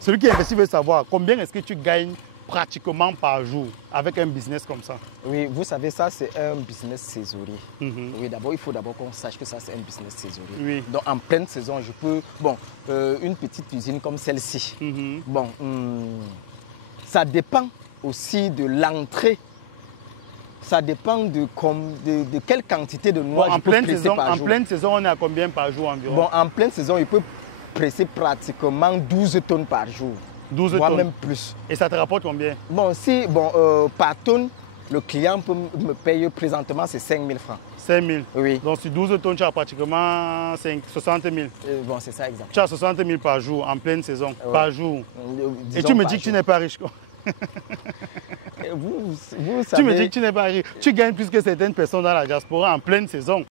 Celui qui investit veut savoir combien est-ce que tu gagnes pratiquement par jour avec un business comme ça. Oui, vous savez, ça c'est un business saisonnier. Oui, d'abord, il faut d'abord qu'on sache que ça c'est un business saisonnier. Oui. Donc en pleine saison, je peux, bon, une petite usine comme celle-ci, bon, ça dépend aussi de l'entrée. Ça dépend de quelle quantité de noix je peux presser par jour. En pleine saison, on est à combien par jour environ? Bon, en pleine saison, il peut presser pratiquement 12 tonnes par jour. 12 voire tonnes. Même plus. Et ça te rapporte combien? Bon, par tonne, le client me paye présentement, c'est 5 000 francs. 5 000? Oui. Donc sur 12 tonnes, tu as pratiquement 60 000. Bon, c'est ça exact. Tu as 60 000 par jour, en pleine saison, par jour. Et tu me dis que tu n'es pas riche, quoi. Vous savez... Tu me dis que tu n'es pas riche. Tu gagnes plus que certaines personnes dans la diaspora en pleine saison.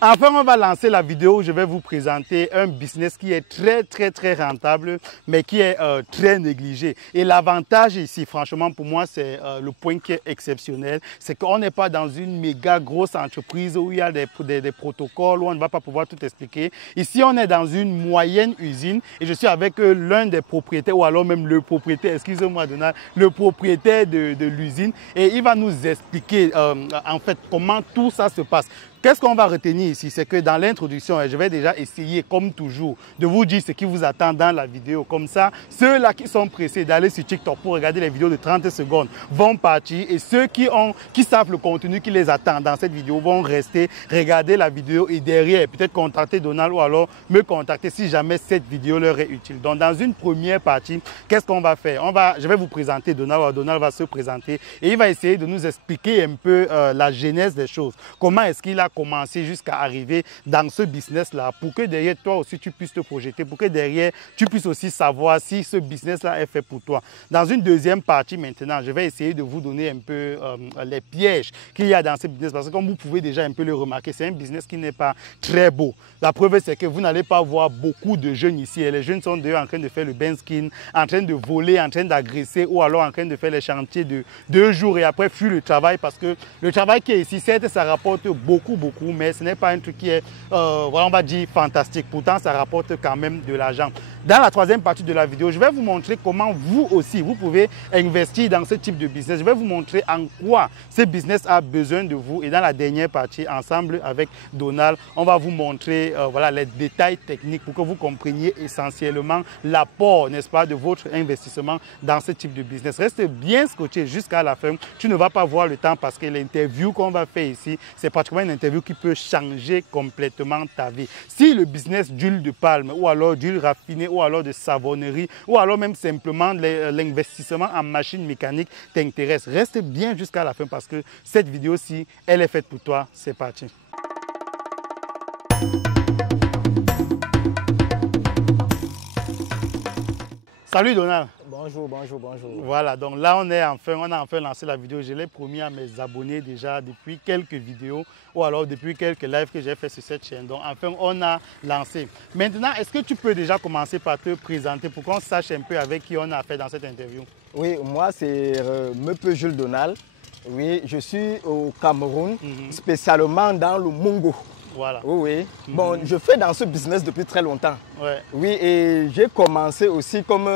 Enfin, on va lancer la vidéo où je vais vous présenter un business qui est très rentable, mais qui est très négligé. Et l'avantage ici, franchement, pour moi, c'est le point qui est exceptionnel. C'est qu'on n'est pas dans une méga grosse entreprise où il y a des protocoles, où on ne va pas pouvoir tout expliquer. Ici, on est dans une moyenne usine et je suis avec l'un des propriétaires, ou alors même le propriétaire, excusez-moi Donald, le propriétaire de l'usine. Et il va nous expliquer en fait comment tout ça se passe. Qu'est-ce qu'on va retenir ici? C'est que dans l'introduction, je vais déjà essayer, comme toujours, de vous dire ce qui vous attend dans la vidéo. Comme ça, ceux-là qui sont pressés d'aller sur TikTok pour regarder les vidéos de 30 secondes vont partir. Et ceux qui savent le contenu qui les attend dans cette vidéo vont rester, regarder la vidéo et derrière, peut-être contacter Donald ou alors me contacter si jamais cette vidéo leur est utile. Donc, dans une première partie, qu'est-ce qu'on va faire? Je vais vous présenter Donald. Donald va se présenter et il va essayer de nous expliquer un peu la genèse des choses. Comment est-ce qu'il a commencer jusqu'à arriver dans ce business-là pour que derrière toi aussi tu puisses te projeter, pour que derrière tu puisses aussi savoir si ce business-là est fait pour toi. Dans une deuxième partie maintenant, je vais essayer de vous donner un peu les pièges qu'il y a dans ce business parce que comme vous pouvez déjà un peu le remarquer, c'est un business qui n'est pas très beau. La preuve c'est que vous n'allez pas voir beaucoup de jeunes ici et les jeunes sont d'ailleurs en train de faire le benskin, en train de voler, en train d'agresser ou alors en train de faire les chantiers de 2 jours et après fuir le travail parce que le travail qui est ici, certes ça rapporte beaucoup, mais ce n'est pas un truc qui est, voilà, on va dire, fantastique. Pourtant, ça rapporte quand même de l'argent. Dans la troisième partie de la vidéo, je vais vous montrer comment vous aussi, vous pouvez investir dans ce type de business. Je vais vous montrer en quoi ce business a besoin de vous. Et dans la dernière partie, ensemble avec Donald, on va vous montrer voilà, les détails techniques pour que vous compreniez essentiellement l'apport, n'est-ce pas, de votre investissement dans ce type de business. Reste bien scotché jusqu'à la fin. Tu ne vas pas voir le temps parce que l'interview qu'on va faire ici, c'est pratiquement une interview qui peut changer complètement ta vie. Si le business d'huile de palme ou alors d'huile raffinée ou alors de savonnerie ou alors même simplement l'investissement en machine mécanique t'intéresse, reste bien jusqu'à la fin parce que cette vidéo-ci, elle est faite pour toi. C'est parti. Salut Donald. Bonjour. Voilà, donc là on a enfin lancé la vidéo. Je l'ai promis à mes abonnés déjà depuis quelques vidéos ou alors depuis quelques lives que j'ai fait sur cette chaîne. Donc enfin on a lancé. Maintenant, est-ce que tu peux déjà commencer par te présenter pour qu'on sache un peu avec qui on a fait dans cette interview? Oui, moi c'est Mepe Jules Donald. Oui, je suis au Cameroun, spécialement dans le Mongo. Voilà. Oui. Bon, je fais dans ce business depuis très longtemps. Ouais. Oui, et j'ai commencé aussi comme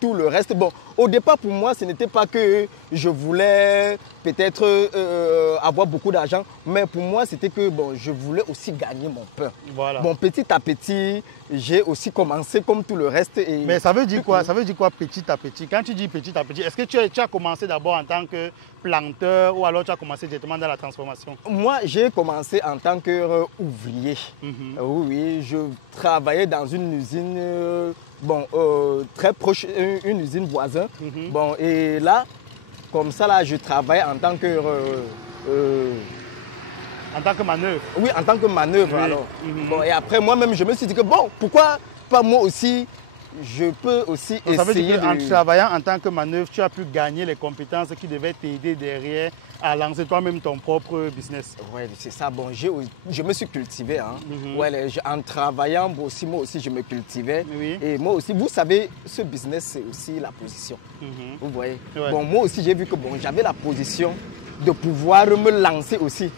tout le reste. Bon, au départ, pour moi, ce n'était pas que je voulais peut-être avoir beaucoup d'argent, mais pour moi, c'était que bon, je voulais aussi gagner mon pain. Voilà. Bon, petit à petit, j'ai aussi commencé comme tout le reste. Et mais ça veut dire quoi? Ça veut dire quoi petit à petit? Quand tu dis petit à petit, est-ce que tu as commencé d'abord en tant que planteur ou alors tu as commencé directement dans la transformation? Moi, j'ai commencé en tant qu'ouvrier. Oui, je travaillais dans une usine bon, très proche, une usine voisine. Bon, et là, comme ça, là, je travaille en tant que... en tant que manœuvre? Oui, en tant que manœuvre, oui. Alors. Bon, et après, moi-même, je me suis dit que, bon, pourquoi pas moi aussi, je peux aussi essayer. Ça veut dire qu'en travaillant en tant que manœuvre, tu as pu gagner les compétences qui devaient t'aider derrière à lancer toi-même ton propre business. Oui, c'est ça. Bon, je me suis cultivé. Hein. Ouais, en travaillant aussi, moi aussi, je me cultivais. Oui. Et moi aussi, vous savez, ce business, c'est aussi la position. Vous voyez. Ouais. Bon, moi aussi, j'ai vu que bon, j'avais la position de pouvoir me lancer aussi.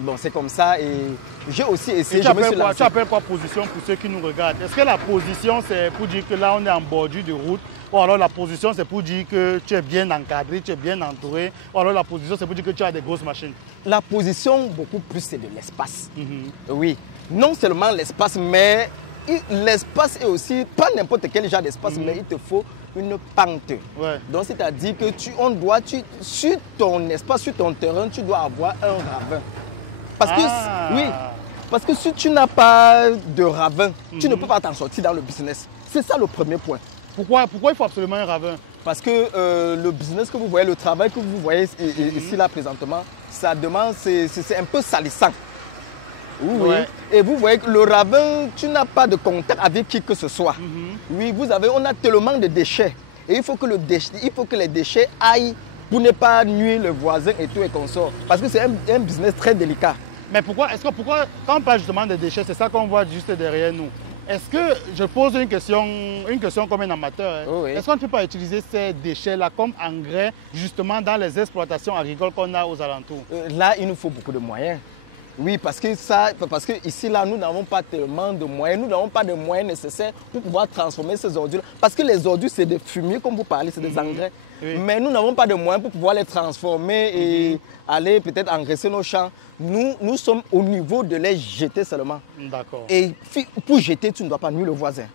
Bon, c'est comme ça. Et j'ai aussi essayé. Tu appelles quoi position pour ceux qui nous regardent? Est-ce que la position, c'est pour dire que là, on est en bordure de route? Ou alors la position, c'est pour dire que tu es bien encadré, tu es bien entouré? Ou alors la position, c'est pour dire que tu as des grosses machines? La position, beaucoup plus, c'est de l'espace. Oui. Non seulement l'espace, mais l'espace est aussi, pas n'importe quel genre d'espace, mais il te faut une pente. Ouais. Donc, c'est-à-dire que sur ton espace, sur ton terrain, tu dois avoir un ravin. Parce que, oui, parce que si tu n'as pas de ravin, tu ne peux pas t'en sortir dans le business. C'est ça le premier point. Pourquoi il faut absolument un ravin? Parce que le business que vous voyez, le travail que vous voyez ici, là, présentement, ça demande, c'est un peu salissant. Oui. Ouais. Et vous voyez que le ravin, tu n'as pas de contact avec qui que ce soit. Oui, on a tellement de déchets. Et il faut que les déchets aillent pour ne pas nuire le voisin et tout et consorts. Parce que c'est un business très délicat. Mais pourquoi, quand on parle justement des déchets, c'est ça qu'on voit juste derrière nous. Est-ce que, je pose une question comme un amateur, hein. Oui. Est-ce qu'on ne peut pas utiliser ces déchets-là comme engrais justement dans les exploitations agricoles qu'on a aux alentours? Là, il nous faut beaucoup de moyens. Oui, parce que ici, là, nous n'avons pas tellement de moyens. Nous n'avons pas de moyens nécessaires pour pouvoir transformer ces ordures. Parce que les ordures, c'est des fumiers, comme vous parlez, c'est des engrais. Oui. Mais nous n'avons pas de moyens pour pouvoir les transformer et aller peut-être engraisser nos champs. Nous sommes au niveau de les jeter seulement. D'accord. Et pour jeter, tu ne dois pas nuire le voisin.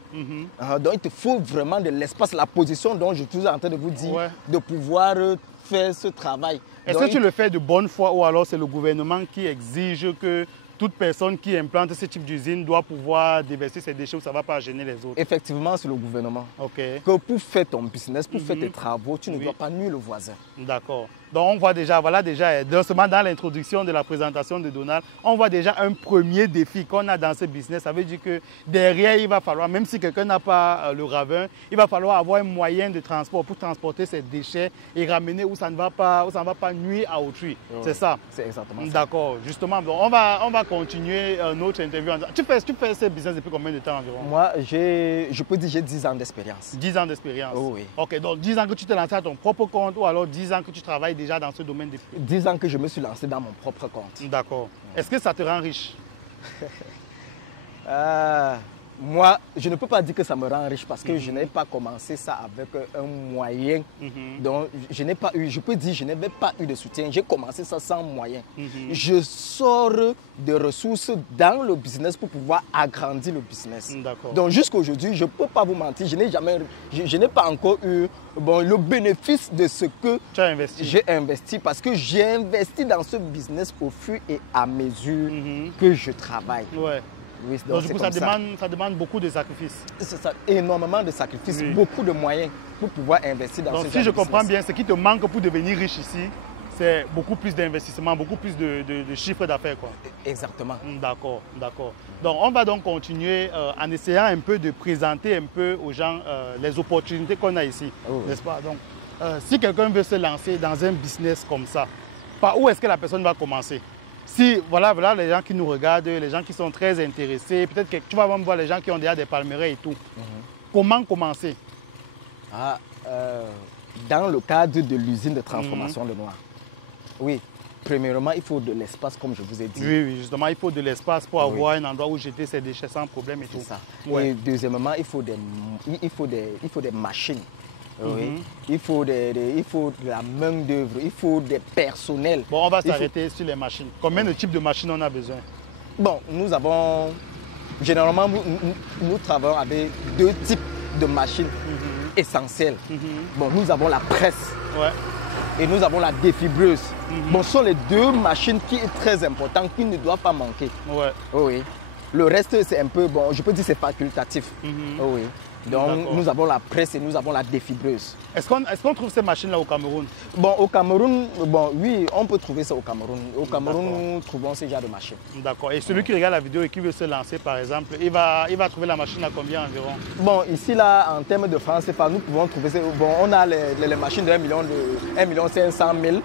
Donc, il te faut vraiment de l'espace, la position dont je suis en train de vous dire, de pouvoir faire ce travail. Est-ce que tu le fais de bonne foi ou alors c'est le gouvernement qui exige que toute personne qui implante ce type d'usine doit pouvoir déverser ses déchets ou ça ne va pas gêner les autres? Effectivement, c'est le gouvernement. Ok. Que pour faire ton business, pour faire tes travaux, tu ne dois pas nuire le voisin. D'accord. Donc on voit déjà, voilà déjà, dans l'introduction de la présentation de Donald, on voit déjà un premier défi qu'on a dans ce business. Ça veut dire que derrière, il va falloir, même si quelqu'un n'a pas le ravin, il va falloir avoir un moyen de transport pour transporter ses déchets et ramener où ça ne va pas nuire à autrui. Oui, c'est ça? C'est exactement ça. D'accord. Justement, donc on va continuer notre interview. Tu fais ce business depuis combien de temps environ? Moi, je peux dire que j'ai 10 ans d'expérience. 10 ans d'expérience? Oh, oui. Ok, donc 10 ans que tu t'es lancé à ton propre compte ou alors 10 ans que tu travailles déjà dans ce domaine depuis? 10 ans que je me suis lancé dans mon propre compte. D'accord. Est-ce que ça te rend riche? Moi, je ne peux pas dire que ça me rend riche parce que je n'ai pas commencé ça avec un moyen. Donc, je n'ai pas eu, je peux dire, je n'avais pas eu de soutien. J'ai commencé ça sans moyen. Je sors de ressources dans le business pour pouvoir agrandir le business. Donc, jusqu'à aujourd'hui, je ne peux pas vous mentir, je n'ai pas encore eu le bénéfice de ce que j'ai investi parce que j'ai investi dans ce business au fur et à mesure que je travaille. Ouais. Oui, donc du coup, ça demande beaucoup de sacrifices. C'est ça, énormément de sacrifices, beaucoup de moyens pour pouvoir investir dans ce business. Donc si je comprends bien, ce qui te manque pour devenir riche ici, c'est beaucoup plus d'investissement, beaucoup plus de chiffre d'affaires, quoi. Exactement. D'accord, d'accord. Donc on va donc continuer en essayant un peu de présenter un peu aux gens les opportunités qu'on a ici, n'est-ce pas? Donc si quelqu'un veut se lancer dans un business comme ça, par où est-ce que la personne va commencer? Si, voilà les gens qui nous regardent, les gens qui sont très intéressés, peut-être que tu vas même voir les gens qui ont déjà des palmeraies et tout. Comment commencer? Dans le cadre de l'usine de transformation de noix. Oui, premièrement, il faut de l'espace, comme je vous ai dit. Oui, justement, il faut de l'espace pour avoir un endroit où jeter ses déchets sans problème et tout. Ça. Et deuxièmement, il faut des machines. Oui. Il faut de la main d'œuvre, il faut des personnels. Bon, on va s'arrêter sur les machines. Combien de types de machines on a besoin? Bon, nous avons, généralement, nous travaillons avec 2 types de machines essentielles. Bon, nous avons la presse et nous avons la défibreuse. Bon, ce sont les 2 machines qui sont très importantes, qui ne doivent pas manquer. Oui. Le reste, c'est un peu, bon, je peux dire c'est facultatif. Oui. Donc, nous avons la presse et nous avons la défibreuse. Est-ce qu'on trouve ces machines-là au Cameroun? Bon, au Cameroun, oui, on peut trouver ça au Cameroun. Au Cameroun, nous trouvons ce genre de machines. D'accord. Et celui qui regarde la vidéo et qui veut se lancer, par exemple, il va trouver la machine à combien environ? Bon, ici, là, en termes de francs CFA, nous pouvons trouver ça. Bon, on a les machines de 1 500 000.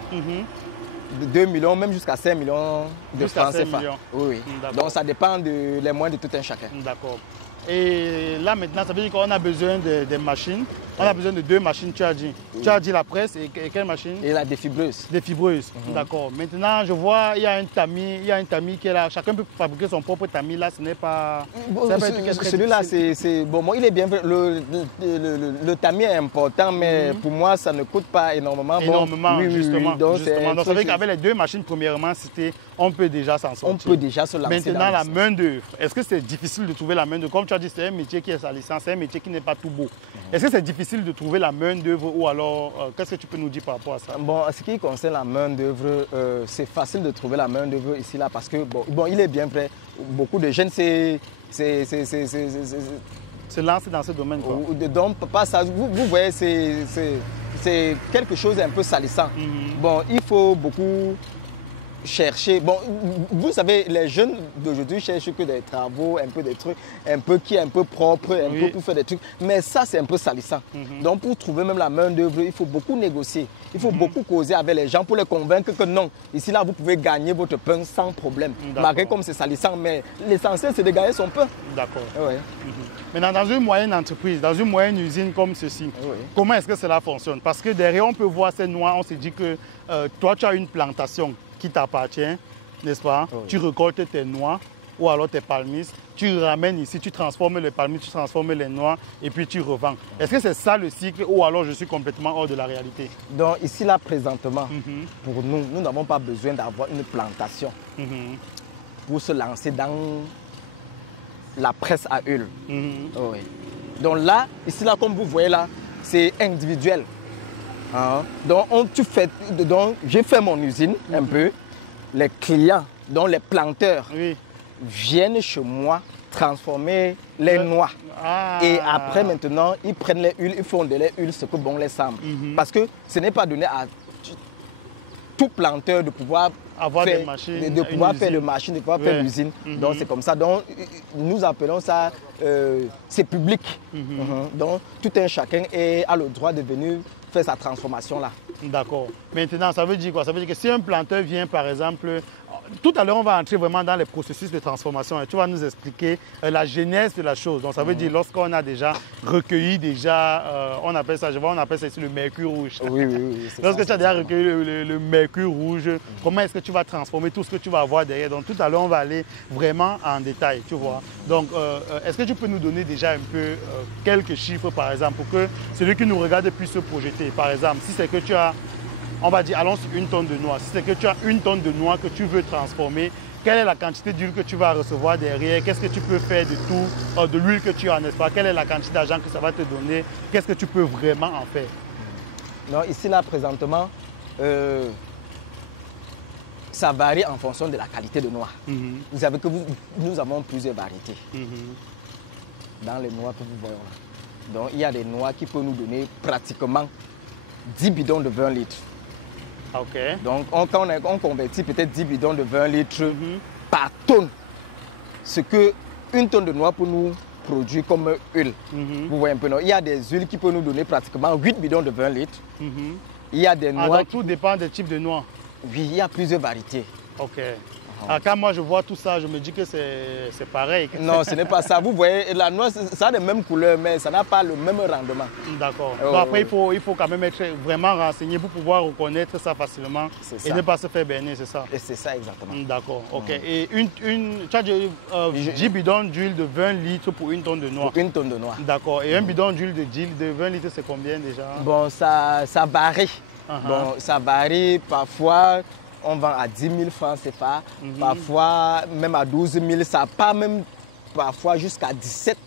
De 2 millions, même jusqu'à 5 millions de francs CFA. Oui. Donc, ça dépend des moyens de tout un chacun. D'accord. Et là maintenant, ça veut dire qu'on a besoin de machines. On a besoin de 2 machines, tu as dit. Tu as dit la presse et quelle machine? Et la défibreuse. Défibreuse, d'accord. Maintenant, je vois, il y a un tamis qui est là. Chacun peut fabriquer son propre tamis. Là, ce n'est pas... Celui-là, c'est... Bon, il est bien... Le tamis est important, mais pour moi, ça ne coûte pas énormément. Énormément, justement. Donc, ça veut dire qu'avec les 2 machines, premièrement, on peut déjà s'en sortir. On peut déjà se lancer. Maintenant, la main-d'œuvre. Est-ce que c'est difficile de trouver la main-d'œuvre? Comme tu as dit, c'est un métier qui est salissant, c'est un métier qui n'est pas tout beau. Est-ce que c'est difficile de trouver la main-d'œuvre ou alors qu'est-ce que tu peux nous dire par rapport à ça? Bon, en ce qui concerne la main-d'œuvre, c'est facile de trouver la main-d'œuvre ici là parce que bon, il est bien vrai. Beaucoup de jeunes se lancent dans ce domaine. Donc, pas ça. Vous voyez, c'est quelque chose un peu salissant. Bon, il faut beaucoup chercher. Bon, vous savez, les jeunes d'aujourd'hui cherchent que des travaux, un peu des trucs, un peu qui est un peu propre, un peu pour faire des trucs. Mais ça, c'est un peu salissant. Donc, pour trouver même la main-d'œuvre, il faut beaucoup négocier. Il faut beaucoup causer avec les gens pour les convaincre que non, ici, là, vous pouvez gagner votre pain sans problème. Malgré comme c'est salissant, mais l'essentiel, c'est de gagner son pain. D'accord. Ouais. Maintenant, dans une moyenne entreprise, dans une moyenne usine comme ceci, comment est-ce que cela fonctionne? Parce que derrière, on peut voir ces noix, on se dit que toi, tu as une plantation qui t'appartient, n'est-ce pas? Tu récoltes tes noix ou alors tes palmistes, tu ramènes ici, tu transformes les palmistes, tu transformes les noix et puis tu revends. Est-ce que c'est ça le cycle ou alors je suis complètement hors de la réalité? Donc ici, là, présentement, pour nous, nous n'avons pas besoin d'avoir une plantation pour se lancer dans la presse à huile. Oui. Donc là, ici, là, comme vous voyez là, c'est individuel. Donc, j'ai fait mon usine un peu. Les clients, donc les planteurs, viennent chez moi transformer les noix. Et après, maintenant, ils prennent les huiles, ils font de les huiles ce que bon les semble. Parce que ce n'est pas donné à tout planteur de pouvoir faire des machines, de pouvoir faire l'usine. Donc, c'est comme ça. Donc, nous appelons ça, c'est public. Donc, tout un chacun a le droit de venir faire sa transformation là. D'accord. Maintenant, ça veut dire quoi? Ça veut dire que si un planteur vient, par exemple, tout à l'heure, on va entrer vraiment dans les processus de transformation et tu vas nous expliquer la genèse de la chose. Donc, ça veut dire lorsqu'on a déjà recueilli, on appelle ça ici le mercure rouge. Oui. Lorsque tu as déjà recueilli le mercure rouge, comment est-ce que tu vas transformer tout ce que tu vas avoir derrière? Donc, tout à l'heure, on va aller vraiment en détail, tu vois. Donc, est-ce que tu peux nous donner déjà un peu quelques chiffres, par exemple, pour que celui qui nous regarde puisse se projeter? Par exemple, si c'est que tu as, on va dire, allons sur une tonne de noix. Si c'est que tu as une tonne de noix que tu veux transformer, quelle est la quantité d'huile que tu vas recevoir derrière? Qu'est-ce que tu peux faire de tout, de l'huile que tu as, n'est-ce pas? Quelle est la quantité d'argent que ça va te donner? Qu'est-ce que tu peux vraiment en faire? Non, ici, là, présentement, ça varie en fonction de la qualité de noix. Vous savez que nous avons plusieurs variétés dans les noix que vous voyez là. Donc, il y a des noix qui peuvent nous donner pratiquement 10 bidons de 20 litres. OK. Donc, quand on convertit peut-être 10 bidons de 20 litres par tonne, ce que une tonne de noix pour nous produire comme huile. Vous voyez un peu, non? Il y a des huiles qui peuvent nous donner pratiquement 8 bidons de 20 litres. Il y a des noix. Donc, tout dépend des types de noix. Oui, il y a plusieurs variétés. OK. Quand moi je vois tout ça, je me dis que c'est pareil. Non, ce n'est pas ça. Vous voyez, la noix, ça a les mêmes couleurs, mais ça n'a pas le même rendement. D'accord. Après, il faut quand même être vraiment renseigné pour pouvoir reconnaître ça facilement et ne pas se faire berner, c'est ça? Et c'est ça exactement. D'accord, ok. Et tu as dit 10 bidons d'huile de 20 litres pour une tonne de noix? Pour une tonne de noix. D'accord. Et un bidon d'huile de 20 litres, c'est combien déjà? Bon, ça varie. Bon, ça varie parfois. On vend à 10 000 francs CFA, parfois même à 12 000, ça part même parfois jusqu'à 17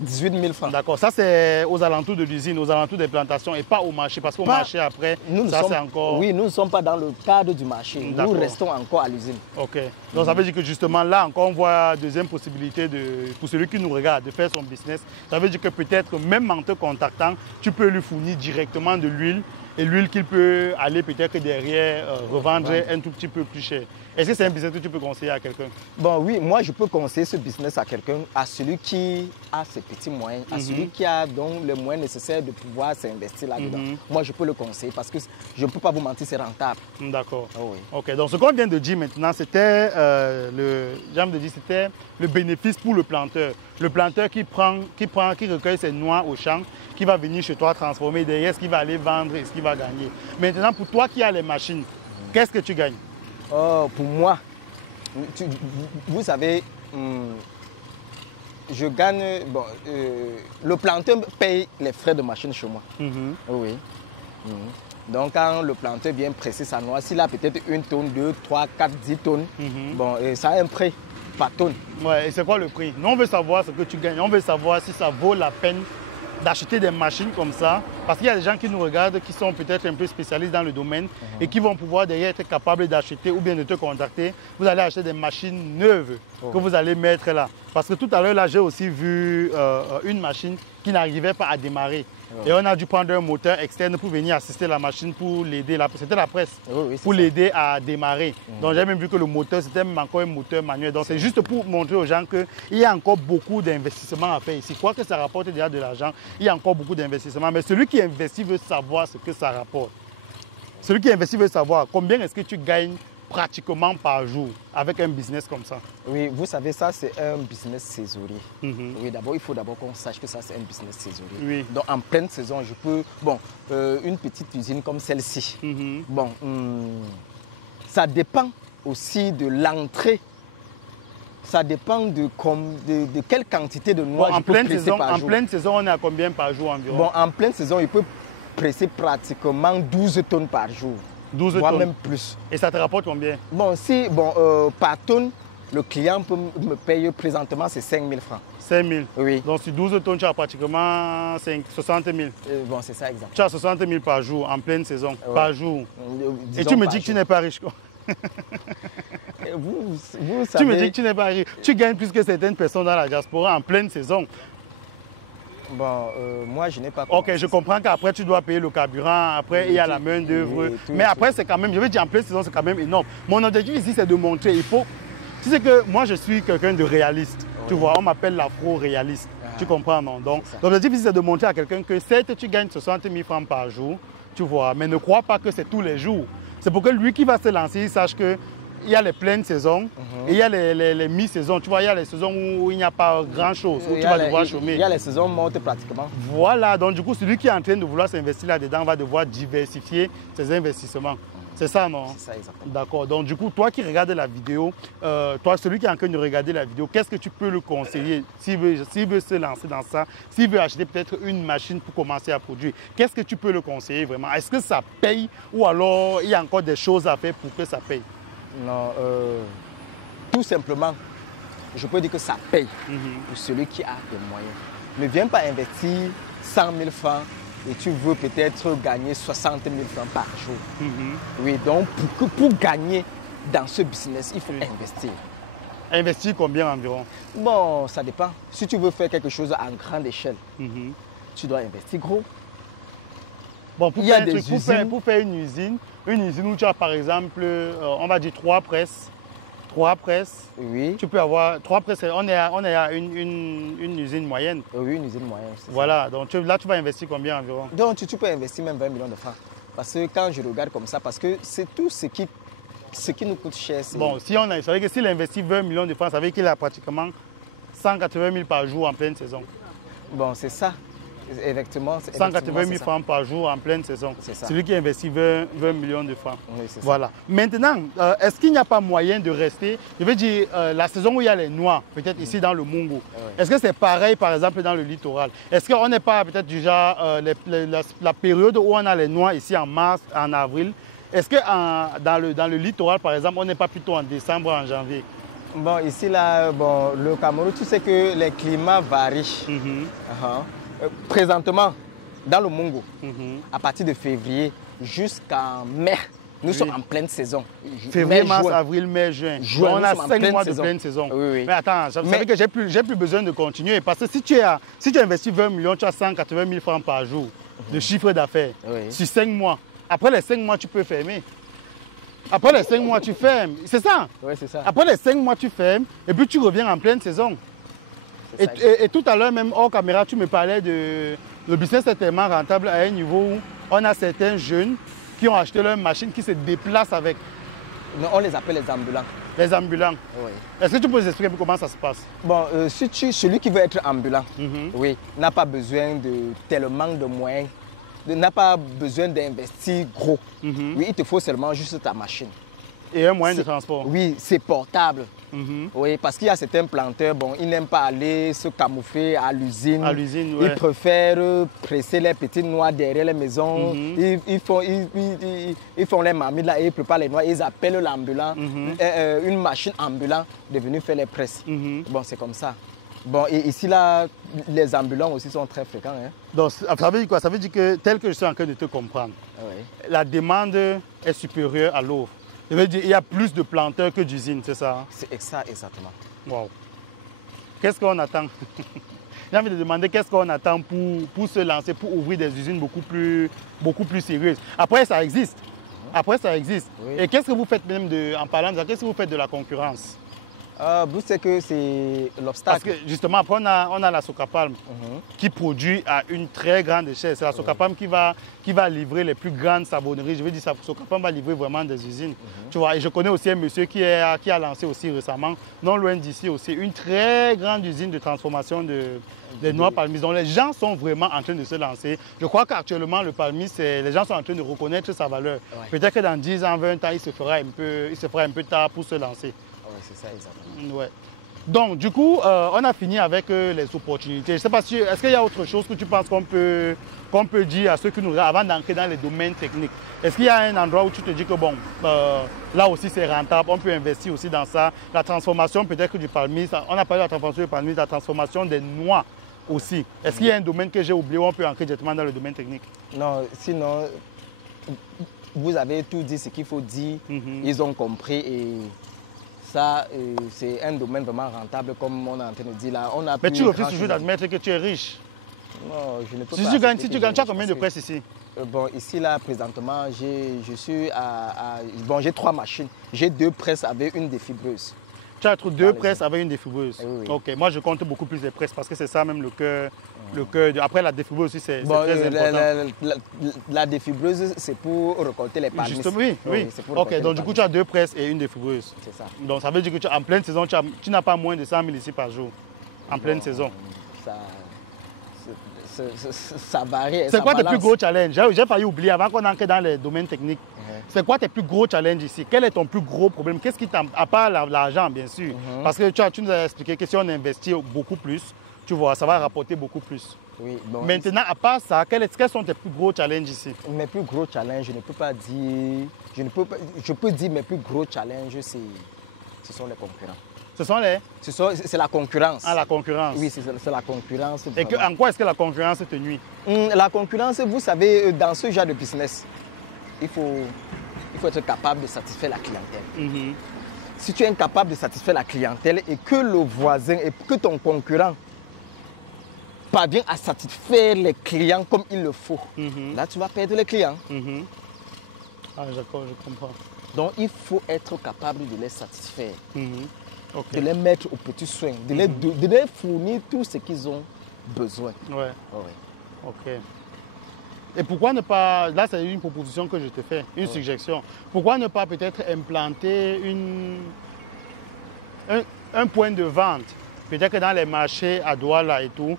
18 000 francs. D'accord, ça c'est aux alentours de l'usine, aux alentours des plantations et pas au marché, parce qu'au marché après, ça c'est encore... Oui, nous ne sommes pas dans le cadre du marché, nous restons encore à l'usine. Ok, donc ça veut dire que justement là encore on voit deuxième possibilité pour celui qui nous regarde de faire son business. Ça veut dire que peut-être même en te contactant, tu peux lui fournir directement de l'huile et l'huile qu'il peut aller peut-être derrière revendre un tout petit peu plus cher. Est-ce que c'est un business que tu peux conseiller à quelqu'un? Bon, oui, moi je peux conseiller ce business à quelqu'un, à celui qui a ses petits moyens, à celui qui a donc les moyens nécessaires de pouvoir s'investir là-dedans. Moi je peux le conseiller parce que je ne peux pas vous mentir, c'est rentable. D'accord. Oh, oui. Ok, donc ce qu'on vient de dire maintenant, c'était le bénéfice pour le planteur. Le planteur qui recueille ses noix au champ, qui va venir chez toi transformer derrière ce qu'il va aller vendre et ce qu'il va gagner. Maintenant, pour toi qui as les machines, qu'est-ce que tu gagnes? Oh, pour moi, vous savez, je gagne. Bon, le planteur paye les frais de machine chez moi. Oui. Donc, quand le planteur vient presser sa noix, s'il a peut-être 1 tonne, 2, 3, 4, 10 tonnes, bon, ça a un prix par tonne. Ouais, et c'est quoi le prix? Nous, on veut savoir ce que tu gagnes. On veut savoir si ça vaut la peine d'acheter des machines comme ça, parce qu'il y a des gens qui nous regardent, qui sont peut-être un peu spécialistes dans le domaine et qui vont pouvoir d'ailleurs être capables d'acheter ou bien de te contacter. Vous allez acheter des machines neuves que vous allez mettre là. Parce que tout à l'heure, là, j'ai aussi vu une machine qui n'arrivait pas à démarrer. Et on a dû prendre un moteur externe pour venir assister la machine pour l'aider. C'était la presse. Oui, pour l'aider à démarrer. Donc j'ai même vu que le moteur, c'était même encore un moteur manuel. Donc c'est juste pour montrer aux gens qu'il y a encore beaucoup d'investissements à faire ici. Quoi que ça rapporte déjà de l'argent, il y a encore beaucoup d'investissements. Mais celui qui investit veut savoir ce que ça rapporte. Celui qui investit veut savoir combien est-ce que tu gagnes pratiquement par jour avec un business comme ça. Oui, vous savez, ça c'est un business saisonnier. Oui, d'abord, il faut d'abord qu'on sache que ça c'est un business saisonnier. Oui. Donc en pleine saison, je peux, bon, une petite usine comme celle-ci, bon, ça dépend aussi de l'entrée. Ça dépend de quelle quantité de noix je peux presser par jour. En pleine saison, on est à combien par jour environ? Bon, en pleine saison, il peut presser pratiquement 12 tonnes par jour. 12 voire tonnes. Même plus. Et ça te rapporte combien? Bon, par tonne, le client me paye présentement, c'est 5 000 francs. 5 000. Oui. Donc sur 12 tonnes, tu as pratiquement 60 000. Bon, c'est ça exactement. Tu as 60 000 par jour, en pleine saison, par jour. Et tu me dis que tu n'es pas riche, quoi. Vous savez... Tu me dis que tu n'es pas riche. Tu gagnes plus que certaines personnes dans la diaspora en pleine saison. Bon, moi, je n'ai pas... Ok, je comprends qu'après, tu dois payer le carburant, après, il y a la main d'œuvre. Mais après, c'est quand même, je veux dire, en pleine saison, c'est quand même énorme. Mon objectif ici, c'est de montrer, il faut... Tu sais que moi, je suis quelqu'un de réaliste. Tu vois, on m'appelle l'afro-réaliste. Tu comprends, non? Donc, l'objectif ici, c'est de montrer à quelqu'un que certes, tu gagnes 60 000 francs par jour, tu vois, mais ne crois pas que c'est tous les jours. C'est pour que lui qui va se lancer, il sache que il y a les pleines saisons et il y a les mi-saisons. Tu vois, il y a les saisons où il n'y a pas grand-chose, où tu vas devoir chômer. Il y a les saisons mortes pratiquement. Voilà, donc du coup, celui qui est en train de vouloir s'investir là-dedans va devoir diversifier ses investissements. C'est ça, non? C'est ça, exactement. D'accord. Donc du coup, toi qui regardes la vidéo, toi, celui qui est en train de regarder la vidéo, qu'est-ce que tu peux le conseiller s'il veut se lancer dans ça, s'il veut acheter peut-être une machine pour commencer à produire? Qu'est-ce que tu peux le conseiller vraiment? Est-ce que ça paye ou alors il y a encore des choses à faire pour que ça paye? Non, tout simplement, je peux dire que ça paye pour celui qui a les moyens. Ne viens pas investir 100 000 francs et tu veux peut-être gagner 60 000 francs par jour. Oui, donc pour gagner dans ce business, il faut investir. Investir combien environ? Bon, ça dépend. Si tu veux faire quelque chose à grande échelle, tu dois investir gros. Bon, pour faire une usine où tu as par exemple, on va dire 3 presses. 3 presses. Oui. Tu peux avoir 3 presses. On est à une usine moyenne. Oui, une usine moyenne. Voilà. Donc là, tu vas investir combien environ? Donc tu peux investir même 20 millions de francs. Parce que quand je regarde comme ça, parce que c'est tout ce qui nous coûte cher. Bon, ça veut dire que s'il investit 20 millions de francs, ça veut dire qu'il a pratiquement 180 000 par jour en pleine saison. Bon, c'est ça. Effectivement, 180 000 francs par jour en pleine saison. C'est ça. Celui qui investit 20 millions de francs. Oui, c'est ça. Voilà. Maintenant, est-ce qu'il n'y a pas moyen de rester, je veux dire, la saison où il y a les noix, peut-être ici dans le Mungo, est-ce que c'est pareil par exemple dans le littoral? Est-ce qu'on n'est pas peut-être déjà la période où on a les noix ici en mars, en avril? Est-ce que dans le littoral par exemple, on n'est pas plutôt en décembre, en janvier? Bon, ici, là, bon, le Cameroun, tu sais que les climats varient. Présentement, dans le Mungo, à partir de février jusqu'à mai, nous sommes en pleine saison. Février, mars, avril, mai, juin. On a 5 mois de pleine saison. Oui. Mais attends, ça veut dire que j'ai plus besoin de continuer. Parce que si tu investis 20 millions, tu as 180 000 francs par jour de chiffre d'affaires sur 5 mois. Après les 5 mois, tu peux fermer. Après les 5 mois, tu fermes. C'est ça? Oui, c'est ça. Après les 5 mois, tu fermes et puis tu reviens en pleine saison. Et tout à l'heure, même hors caméra, tu me parlais de... Le business est tellement rentable à un niveau où on a certains jeunes qui ont acheté leur machine, qui se déplacent avec. Non, on les appelle les ambulants. Les ambulants. Oui. Est-ce que tu peux nous expliquer comment ça se passe? Bon, celui qui veut être ambulant, oui, n'a pas besoin de tellement de moyens, n'a pas besoin d'investir gros. Oui, il te faut seulement juste ta machine. Et un moyen de transport. Oui, c'est portable. Oui, parce qu'il y a certains planteurs, bon, ils n'aiment pas aller se camoufler à l'usine. À l'usine, Ils préfèrent presser les petites noix derrière les maisons. Ils font les marmites là et ils préparent les noix. Ils appellent l'ambulant, une machine ambulante de venir faire les presses. Bon, c'est comme ça. Bon, et ici, là, les ambulants aussi sont très fréquents. Donc, ça veut dire quoi? Ça veut dire que, tel que je suis en train de te comprendre, la demande est supérieure à l'offre. Ça veut dire qu'il y a plus de planteurs que d'usines, c'est ça? C'est ça, exactement. Wow. Qu'est-ce qu'on attend? J'ai envie de demander qu'est-ce qu'on attend pour se lancer, pour ouvrir des usines beaucoup plus sérieuses. Après, ça existe. Après, ça existe. Oui. Et qu'est-ce que vous faites même en parlant de ça, qu'est-ce que vous faites de la concurrence? C'est que c'est l'obstacle. Parce que justement, après, on a la Socapalm qui produit à une très grande échelle. C'est la Socapalm qui va livrer les plus grandes savonneries. Je veux dire, Socapalm va livrer vraiment des usines. Tu vois, et je connais aussi un monsieur qui a lancé aussi récemment, non loin d'ici aussi, une très grande usine de transformation des noix palmistes. Donc les gens sont vraiment en train de se lancer. Je crois qu'actuellement, le palmis, les gens sont en train de reconnaître sa valeur. Ouais. Peut-être que dans 10 ans, 20 ans, il se fera un peu tard pour se lancer. C'est ça, exactement. Ouais. Donc, du coup, on a fini avec les opportunités. Je ne sais pas si, est-ce qu'il y a autre chose que tu penses qu'on peut dire à ceux qui nous regardent avant d'entrer dans les domaines techniques? Est-ce qu'il y a un endroit où tu te dis que bon, là aussi c'est rentable, on peut investir aussi dans ça? La transformation peut-être du palmis, on a parlé de la transformation du palmis, la transformation des noix aussi. Est-ce qu'il y a un domaine que j'ai oublié où on peut entrer directement dans le domaine technique? Non, sinon, vous avez tout dit ce qu'il faut dire, ils ont compris et... Ça, c'est un domaine vraiment rentable, comme on est en train de dire là. Mais tu refuses toujours d'admettre que tu es riche. Non, je ne peux pas. Si tu gagnes, tu as combien de presse ici? Bon, ici, là, présentement, je suis Bon, j'ai 3 machines. J'ai 2 presses avec une défibreuse. Tu as 2 presses avec une défibreuse. Oui. Ok, moi je compte beaucoup plus les presses parce que c'est ça même le cœur. Après la défibreuse aussi, c'est très important. La défibreuse, c'est pour récolter les palmistes. Justement, oui. Ok, donc du coup, tu as 2 presses et une défibreuse. C'est ça. Donc ça veut dire que en pleine saison, tu n'as pas moins de 100 000 ici par jour. En pleine saison. Ça varie. C'est quoi tes plus gros challenges? J'ai failli oublier avant qu'on entre dans les domaines techniques. C'est quoi tes plus gros challenges ici? Quel est ton plus gros problème? Qu'est-ce qui à part l'argent, bien sûr. Parce que tu nous as expliqué que si on investit beaucoup plus, tu vois, ça va rapporter beaucoup plus. Oui, bon, maintenant, à part ça, quels sont tes plus gros challenges ici? Mes plus gros challenges, je ne peux pas dire... Je peux dire mes plus gros challenges, ce sont les concurrents. C'est la concurrence. Ah, la concurrence. Oui, c'est la concurrence. Et en quoi est-ce que la concurrence te nuit? La concurrence, vous savez, dans ce genre de business, il faut être capable de satisfaire la clientèle. Si tu es incapable de satisfaire la clientèle et que le voisin et que ton concurrent parvient à satisfaire les clients comme il le faut, là, tu vas perdre les clients. Ah, d'accord, je comprends. Donc, il faut être capable de les satisfaire. De les mettre aux petits soins, de les fournir tout ce qu'ils ont besoin. Ouais. Ok. Et pourquoi ne pas, là c'est une proposition que je te fais, une suggestion, pourquoi ne pas peut-être implanter un point de vente, peut-être que dans les marchés à Douala et tout,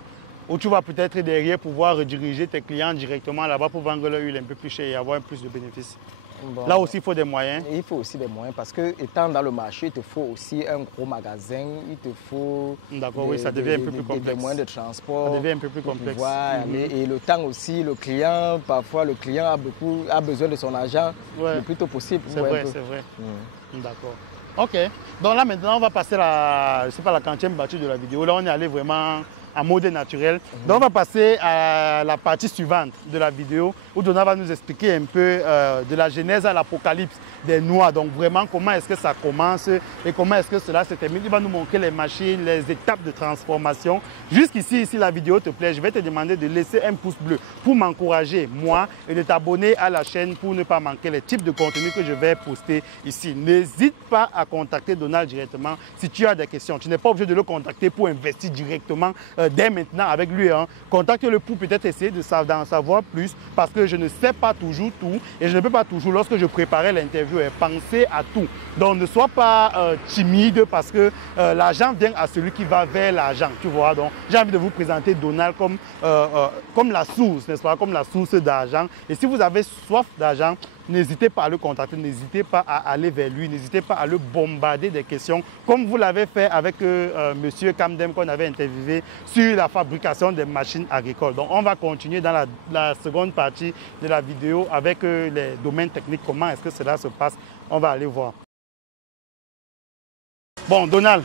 où tu vas peut-être derrière pouvoir rediriger tes clients directement là-bas pour vendre leur huile un peu plus cher et avoir plus de bénéfices. Bon, là aussi, il faut des moyens. Il faut aussi des moyens parce que, étant dans le marché, il te faut aussi un gros magasin, il te faut ça devient un peu plus complexe. Des moyens de transport. Ça devient un peu plus complexe. Et le temps aussi, le client, parfois le client a besoin de son argent le plus tôt possible. C'est vrai, c'est vrai. D'accord. Ok. Donc là, maintenant, on va passer la 40e partie de la vidéo. Là, on est allé vraiment en mode naturel. Donc on va passer à la partie suivante de la vidéo où Donald va nous expliquer un peu de la genèse à l'apocalypse des noix. Donc vraiment comment est-ce que ça commence et comment est-ce que cela se termine. Il va nous montrer les machines, les étapes de transformation. Jusqu'ici, si la vidéo te plaît, je vais te demander de laisser un pouce bleu pour m'encourager, moi, et de t'abonner à la chaîne pour ne pas manquer les types de contenus que je vais poster ici. N'hésite pas à contacter Donald directement si tu as des questions. Tu n'es pas obligé de le contacter pour investir directement dès maintenant avec lui. Contacte-le pour peut-être essayer d'en savoir plus parce que je ne sais pas toujours tout et je ne peux pas toujours, lorsque je préparais l'interview, penser à tout. Donc ne sois pas timide parce que l'argent vient à celui qui va vers l'argent, tu vois. Donc j'ai envie de vous présenter Donald comme la source, n'est-ce pas, comme la source d'argent. Et si vous avez soif d'argent, n'hésitez pas à le contacter, n'hésitez pas à aller vers lui, n'hésitez pas à le bombarder des questions, comme vous l'avez fait avec Monsieur Kamdem qu'on avait interviewé sur la fabrication des machines agricoles. Donc on va continuer dans la seconde partie de la vidéo avec les domaines techniques, comment est-ce que cela se passe. On va aller voir. Bon, Donald,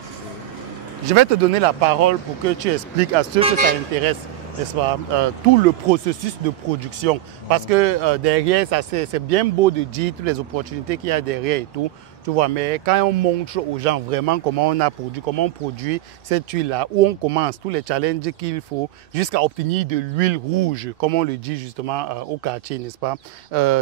je vais te donner la parole pour que tu expliques à ceux que ça intéresse n'est-ce pas, tout le processus de production. Parce que derrière, c'est bien beau de dire toutes les opportunités qu'il y a derrière et tout. Tu vois, mais quand on montre aux gens vraiment comment on a produit, comment on produit cette huile-là, où on commence tous les challenges qu'il faut jusqu'à obtenir de l'huile rouge, comme on le dit justement au quartier, n'est-ce pas,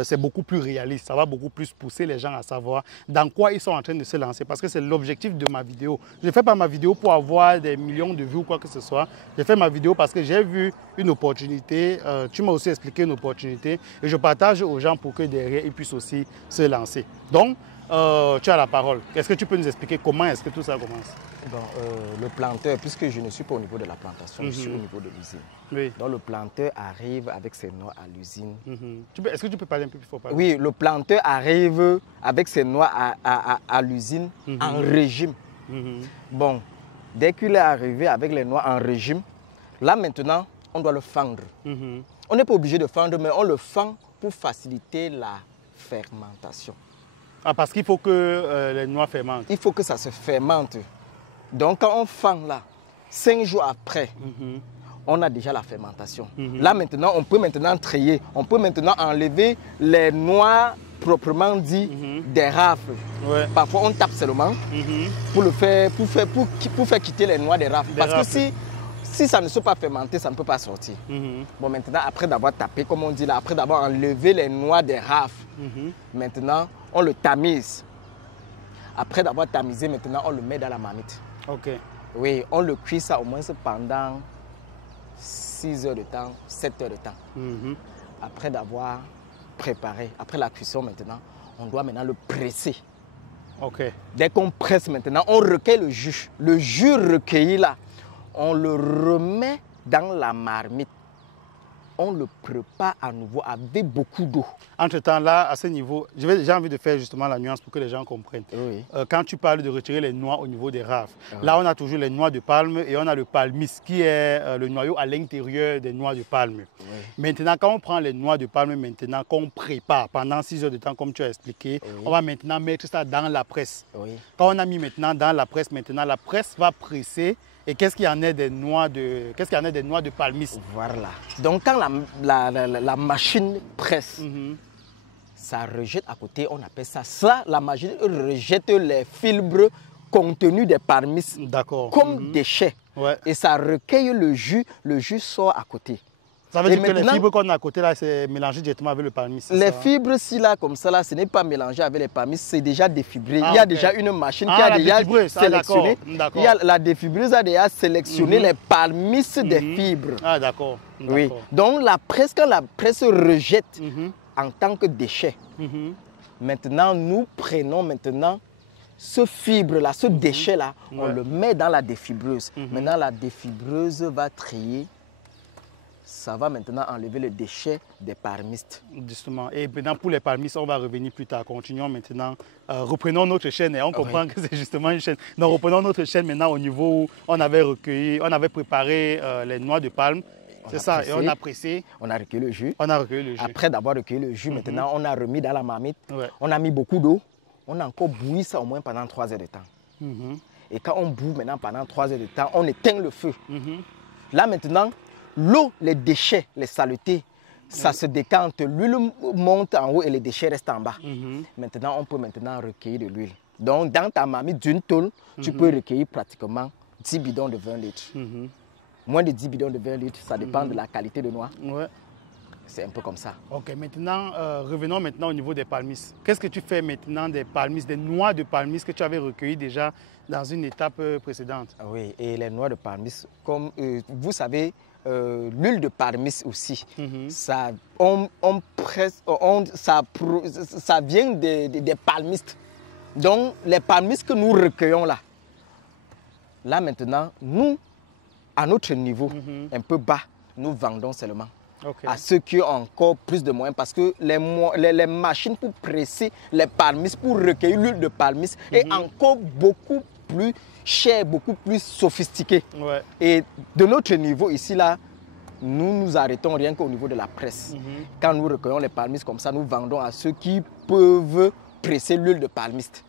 c'est beaucoup plus réaliste. Ça va beaucoup plus pousser les gens à savoir dans quoi ils sont en train de se lancer. Parce que c'est l'objectif de ma vidéo. Je ne fais pas ma vidéo pour avoir des millions de vues ou quoi que ce soit. Je fais ma vidéo parce que j'ai vu une opportunité. Tu m'as aussi expliqué une opportunité. Et je partage aux gens pour que derrière, ils puissent aussi se lancer. Donc, tu as la parole. Est-ce que tu peux nous expliquer comment est-ce que tout ça commence? Bon, le planteur, puisque je ne suis pas au niveau de la plantation, je suis au niveau de l'usine. Oui. Donc le planteur arrive avec ses noix à l'usine. Est-ce que tu peux parler un peu plus fort? Oui, le planteur arrive avec ses noix à l'usine en régime. Bon, dès qu'il est arrivé avec les noix en régime, là maintenant, on doit le fendre. On n'est pas obligé de fendre, mais on le fend pour faciliter la fermentation. Ah, parce qu'il faut que les noix fermentent. Il faut que ça se fermente. Donc quand on fend là, 5 jours après, on a déjà la fermentation. Là maintenant, on peut maintenant trier. On peut maintenant enlever les noix proprement dit des rafles. Ouais. Parfois on tape seulement pour faire quitter les noix des rafles. Parce que si ça ne se pas fermenté, ça ne peut pas sortir. Bon, maintenant, après d'avoir tapé, comme on dit là, après d'avoir enlevé les noix des rafles, maintenant, on le tamise. Après d'avoir tamisé, maintenant, on le met dans la marmite. Ok. Oui, on le cuit ça au moins pendant 6 heures de temps, 7 heures de temps. Après d'avoir préparé, après la cuisson maintenant, on doit maintenant le presser. Ok. Dès qu'on presse maintenant, on recueille le jus. Le jus recueilli là, on le remet dans la marmite. On le prépare à nouveau avec beaucoup d'eau. Entre-temps, là, à ce niveau, j'ai envie de faire justement la nuance pour que les gens comprennent. Oui. Quand tu parles de retirer les noix au niveau des rafles, là, on a toujours les noix de palme et on a le palmiste qui est le noyau à l'intérieur des noix de palme. Oui. Maintenant, quand on prend les noix de palme, maintenant, qu'on prépare pendant 6 heures de temps, comme tu as expliqué, on va maintenant mettre ça dans la presse. Quand on a mis maintenant dans la presse, maintenant, la presse va presser. Et qu'est-ce qu'il y en a des noix de palmiste? Voilà. Donc quand la machine presse, ça rejette à côté, on appelle ça. Ça, la machine rejette les fibres contenues des palmistes comme déchets. Ouais. Et ça recueille le jus sort à côté. Ça veut dire que les fibres qu'on a à côté, là, c'est mélangé directement avec le palmiste. Les fibres-ci, là, comme ça, là, ce n'est pas mélangé avec les palmistes, c'est déjà défibré. Il y a déjà une machine qui a déjà sélectionné. Il y a la défibreuse a déjà sélectionné les palmistes des fibres. Ah, d'accord. Oui. Donc, quand la presse rejette en tant que déchet, maintenant, nous prenons maintenant ce fibre-là, ce déchet-là, on le met dans la défibreuse. Maintenant, la défibreuse va trier. Ça va maintenant enlever le déchet des palmistes. Justement. Et maintenant, pour les palmistes, on va revenir plus tard. Continuons maintenant. Reprenons notre chaîne et on comprend que c'est justement une chaîne. Donc, reprenons notre chaîne maintenant au niveau où on avait recueilli, on avait préparé les noix de palme. C'est ça, et on a pressé. On a recueilli le jus. On a recueilli le jus. Après d'avoir recueilli le jus, maintenant, on a remis dans la marmite. On a mis beaucoup d'eau. On a encore bouilli ça au moins pendant 3 heures de temps. Et quand on bout maintenant pendant 3 heures de temps, on éteint le feu. Là maintenant, l'eau, les déchets, les saletés, ça se décante, l'huile monte en haut et les déchets restent en bas. Maintenant, on peut maintenant recueillir de l'huile. Donc, dans ta marmite d'une tôle, tu peux recueillir pratiquement 10 bidons de 20 litres. Moins de 10 bidons de 20 litres, ça dépend de la qualité de noix. C'est un peu comme ça. Ok, maintenant, revenons maintenant au niveau des palmistes. Qu'est-ce que tu fais maintenant des palmistes, des noix de palmistes que tu avais recueillies déjà dans une étape précédente? Oui, et les noix de palmistes, comme vous savez, l'huile de palmiste aussi, ça vient des palmistes. Donc, les palmistes que nous recueillons là maintenant, nous, à notre niveau, un peu bas, nous vendons seulement. À ceux qui ont encore plus de moyens, parce que les machines pour presser les palmistes, pour recueillir l'huile de palmiste, est encore beaucoup plus cher, beaucoup plus sophistiqué. Et de notre niveau ici, là, nous nous arrêtons rien qu'au niveau de la presse. Quand nous recueillons les palmistes comme ça, nous vendons à ceux qui peuvent presser l'huile de palmiste.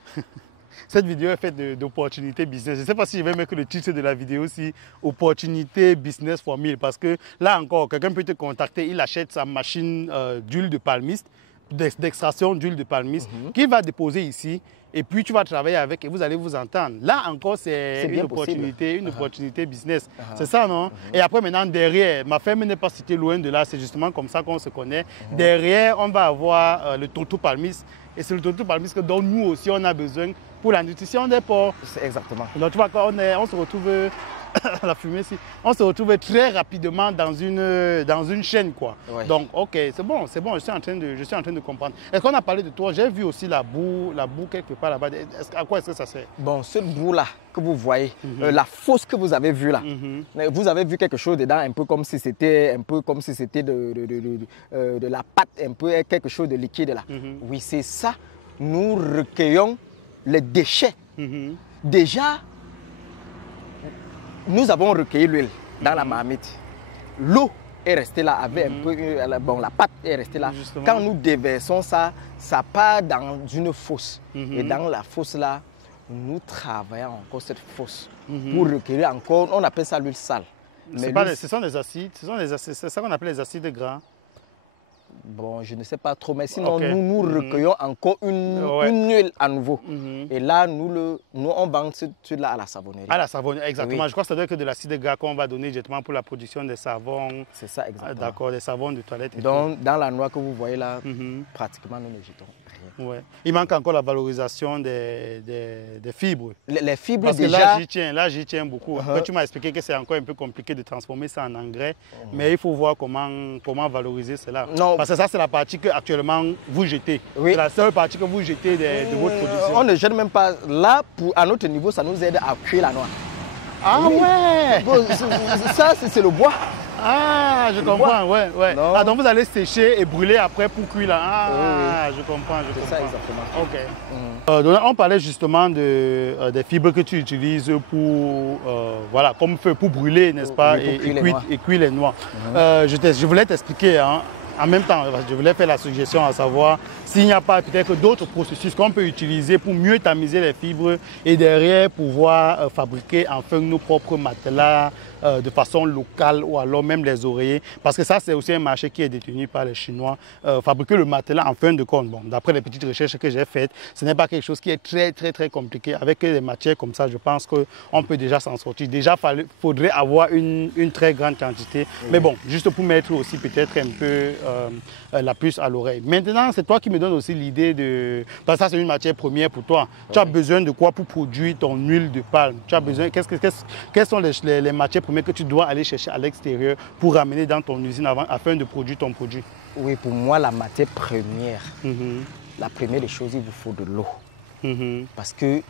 cette vidéo est faite d'opportunités business. Je ne sais pas si je vais mettre le titre de la vidéo aussi, opportunités business for 1000. Parce que là encore, quelqu'un peut te contacter, il achète sa machine d'huile de palmiste, d'extraction d'huile de palmiste, qu'il va déposer ici. Et puis tu vas travailler avec et vous allez vous entendre. Là encore, c'est une opportunité business. C'est ça, non? Et après, maintenant, derrière, ma ferme n'est pas située loin de là. C'est justement comme ça qu'on se connaît. Derrière, on va avoir le tonto palmiste. Et c'est le tonto palmiste dont nous aussi, on a besoin pour la nutrition des porcs. Exactement. Donc, tu vois, quand on se retrouve... la fumée ici. On se retrouve très rapidement dans une chaîne, quoi. Ouais. Donc, ok, c'est bon, je suis en train de comprendre. Est-ce qu'on a parlé de toi? J'ai vu aussi la boue quelque part là-bas. À quoi est-ce que ça sert? Bon, cette boue-là que vous voyez, la fosse que vous avez vue là, vous avez vu quelque chose dedans, un peu comme si c'était de la pâte, un peu quelque chose de liquide là. Oui, c'est ça. Nous recueillons les déchets. Déjà, nous avons recueilli l'huile dans la marmite. L'eau est restée là, avec un peu, bon, la pâte est restée là. Justement. Quand nous déversons ça, ça part dans une fosse. Et dans la fosse là, nous travaillons encore cette fosse pour recueillir encore, on appelle ça l'huile sale. Ce sont des acides, c'est ça qu'on appelle les acides gras. Bon, je ne sais pas trop, mais sinon nous recueillons encore une huile à nouveau. Et là, nous on vend cette huile-là à la savonnerie. À la savonnerie, exactement. Oui. Je crois que ça doit être que de l'acide gras qu'on va donner directement pour la production des savons. C'est ça, exactement. D'accord, des savons de toilette. Donc, dans la noix que vous voyez là, pratiquement, nous ne jetons rien. Ouais. Il manque encore la valorisation des fibres. Les fibres, parce déjà... que là, j'y tiens beaucoup. Après, tu m'as expliqué que c'est encore un peu compliqué de transformer ça en engrais. Mais il faut voir comment valoriser cela. Non. Parce que ça, c'est la partie que actuellement vous jetez. Oui. C'est la seule partie que vous jetez de votre production. On ne jette même pas. Là, à notre niveau, ça nous aide à cuire la noix. Ah ouais! Bon, ça, c'est le bois. Ah, je comprends, ouais. Ah, donc vous allez sécher et brûler après pour cuire là. Ah, je comprends. C'est ça, exactement. Ok. Donc, on parlait justement des fibres que tu utilises pour, voilà, comme feu pour brûler, n'est-ce pas, et cuire les noix. Je voulais t'expliquer, hein. En même temps, je voulais faire la suggestion à savoir s'il n'y a pas peut-être d'autres processus qu'on peut utiliser pour mieux tamiser les fibres et derrière pouvoir fabriquer enfin nos propres matelas de façon locale ou alors même les oreillers. Parce que ça, c'est aussi un marché qui est détenu par les Chinois. Fabriquer le matelas en fin de compte, bon, d'après les petites recherches que j'ai faites, ce n'est pas quelque chose qui est très compliqué. Avec des matières comme ça, je pense qu'on peut déjà s'en sortir. Déjà, il faudrait avoir une très grande quantité. Mais bon, juste pour mettre aussi peut-être un peu la puce à l'oreille. Maintenant, c'est toi qui me donnes aussi l'idée de... Parce que ça, c'est une matière première pour toi. Tu as besoin de quoi pour produire ton huile de palme? Tu as besoin... Quelles sont les matières premières que tu dois aller chercher à l'extérieur pour ramener dans ton usine afin de produire ton produit? Oui, pour moi, la matière première, la première des choses, il vous faut de l'eau. Parce que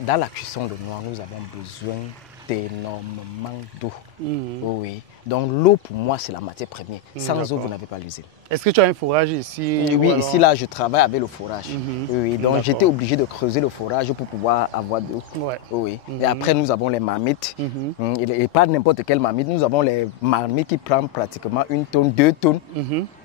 dans la cuisson de noix, nous avons besoin d'énormément d'eau. Oui. Donc l'eau pour moi c'est la matière première. Sans eau vous n'avez pas l'usine. Est-ce que tu as un forage ici? Oui, ici là je travaille avec le forage. Oui, donc j'étais obligé de creuser le forage pour pouvoir avoir de l'eau. Oui. Et après nous avons les marmites. Et pas n'importe quelle marmite. Nous avons les marmites qui prennent pratiquement 1 tonne, 2 tonnes.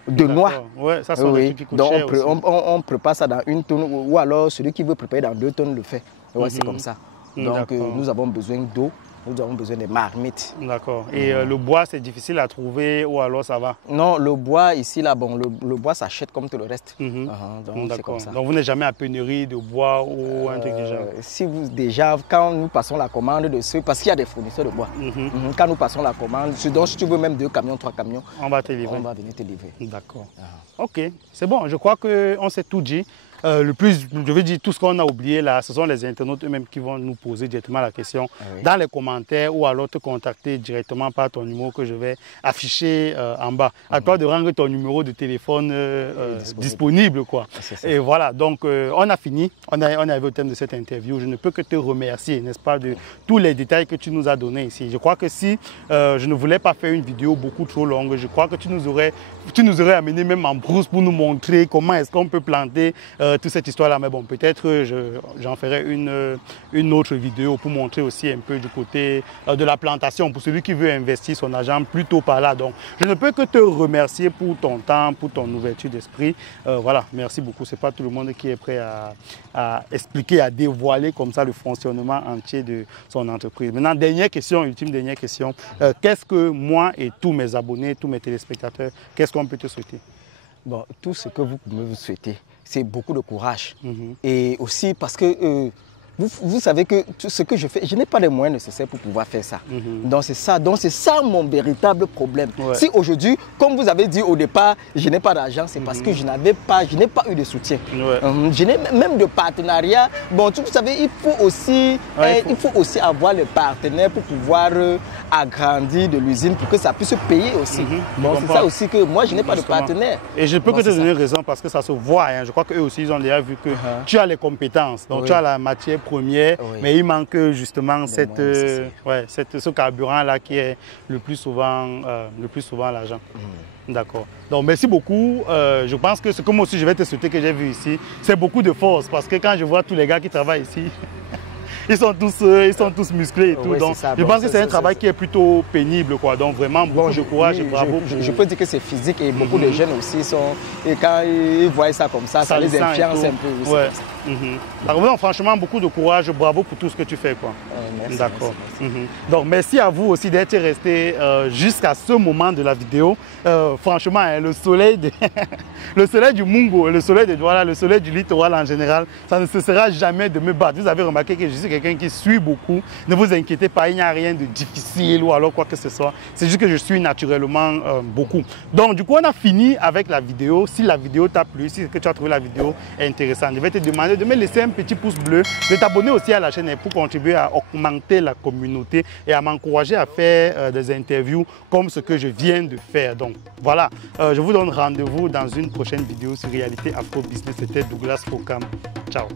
De noix. Ouais, ça sont des trucs qui coûtent cher aussi. On prépare ça dans 1 tonne ou alors celui qui veut préparer dans 2 tonnes le fait. Ouais, c'est comme ça. Donc nous avons besoin d'eau. Nous avons besoin de marmites. D'accord. Et le bois, c'est difficile à trouver ou alors ça va? Non, le bois ici, là, bon, le bois s'achète comme tout le reste. Donc c'est comme ça. Donc vous n'êtes jamais à pénurie de bois ou un truc du genre? Si vous, déjà, quand nous passons la commande de ceux, parce qu'il y a des fournisseurs de bois, quand nous passons la commande, donc si tu veux même 2 camions, 3 camions, on va te livrer. On va venir te livrer. D'accord. Ok, c'est bon, je crois qu'on s'est tout dit. Le plus, je veux dire, tout ce qu'on a oublié là, ce sont les internautes eux-mêmes qui vont nous poser directement la question dans les commentaires ou alors te contacter directement par ton numéro que je vais afficher en bas. À toi de rendre ton numéro de téléphone disponible, quoi. Et voilà, donc on a fini, on est arrivé au terme de cette interview. Je ne peux que te remercier, n'est-ce pas, de tous les détails que tu nous as donnés ici. Je crois que si je ne voulais pas faire une vidéo beaucoup trop longue, je crois que tu nous aurais amené même en brousse pour nous montrer comment est-ce qu'on peut planter toute cette histoire-là. Mais bon, peut-être j'en ferai une autre vidéo pour montrer aussi un peu du côté de la plantation pour celui qui veut investir son argent plutôt par là. Donc, je ne peux que te remercier pour ton temps, pour ton ouverture d'esprit. Voilà, merci beaucoup. Ce n'est pas tout le monde qui est prêt à expliquer, à dévoiler comme ça le fonctionnement entier de son entreprise. Maintenant, dernière question, ultime dernière question. Qu'est-ce que moi et tous mes abonnés, tous mes téléspectateurs, qu'est-ce qu'on peut te souhaiter? Bon, tout ce que vous pouvez vous souhaiter, c'est beaucoup de courage. Et aussi parce que vous savez que tout ce que je fais, je n'ai pas les moyens nécessaires pour pouvoir faire ça. Donc c'est ça mon véritable problème. Ouais. Si aujourd'hui, comme vous avez dit au départ, je n'ai pas d'argent, c'est parce que je n'ai pas eu de soutien. Ouais. Je n'ai même de partenariat. Bon, vous savez, il faut aussi avoir les partenaires pour pouvoir agrandir de l'usine pour que ça puisse se payer aussi. Bon, c'est ça aussi que moi, je n'ai pas de partenaire. Et je peux que te donner raison parce que ça se voit. Hein. Je crois qu'eux aussi, ils ont déjà vu que tu as les compétences. Donc tu as la matière première, mais il manque justement ce carburant-là qui est le plus souvent l'argent. D'accord. Donc merci beaucoup. Je pense que ce que moi aussi je vais te souhaiter que j'ai vu ici, c'est beaucoup de force parce que quand je vois tous les gars qui travaillent ici, ils sont tous musclés et tout. Donc, je pense que c'est un travail qui est plutôt pénible, quoi. Donc vraiment beaucoup de courage et bravo. Je peux dire que c'est physique et beaucoup de jeunes aussi sont. Et quand ils voient ça comme ça les influence un peu. Ouais. Donc, franchement, beaucoup de courage, bravo pour tout ce que tu fais, quoi. D'accord. Donc merci à vous aussi d'être resté jusqu'à ce moment de la vidéo. Franchement, hein, le soleil du Mungo, le soleil de Douala, le soleil du littoral en général, ça ne cessera jamais de me battre. Vous avez remarqué que je suis quelqu'un qui suit beaucoup. Ne vous inquiétez pas, il n'y a rien de difficile ou alors quoi que ce soit. C'est juste que je suis naturellement beaucoup. Donc du coup, on a fini avec la vidéo. Si la vidéo t'a plu, si tu as trouvé la vidéo intéressante, je vais te demander de me laisser un petit pouce bleu, de t'abonner aussi à la chaîne pour contribuer à augmenter la communauté et à m'encourager à faire des interviews comme ce que je viens de faire. Donc voilà, je vous donne rendez-vous dans une prochaine vidéo sur Réalité Afro Business. C'était Douglas Fokam. Ciao.